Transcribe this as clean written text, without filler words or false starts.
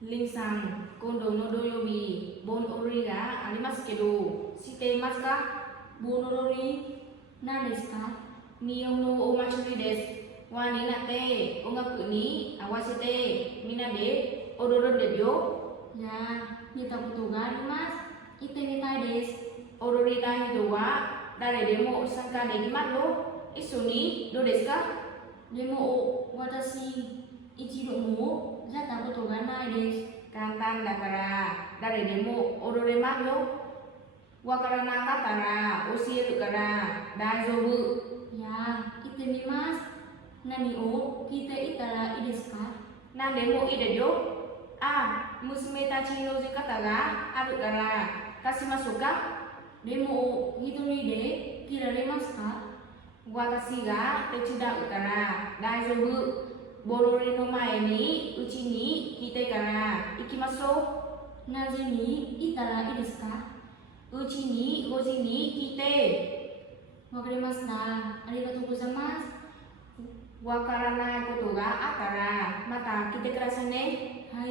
リンさん、今度の土曜日、盆踊りがありますけど、知っていますか？盆踊り何ですか？日本のお祭りです。輪になって音楽に合わせてみんなで踊るんですよ。いやー、見たことがあります。行ってみたいです。踊りたい人は誰でも参加できますよ。一緒にどうですか？でも、私、一度もやったことがないです。簡単だから誰でも踊れますよ。わからなかったら教えるから大丈夫。いやー、行ってみます。何を聞いていたらいいですか？何でもいいですよ。あ、娘たちの時方があるから貸しましょうか。でも、一人で来られますか？私が手伝うから大丈夫。ボロリの前にうちに来てから行きましょ何時に行ったらいいですか？う。うちに5時に来て。わかりました。ありがとうございます。わからないことがあったらまた来てくださいね。はい。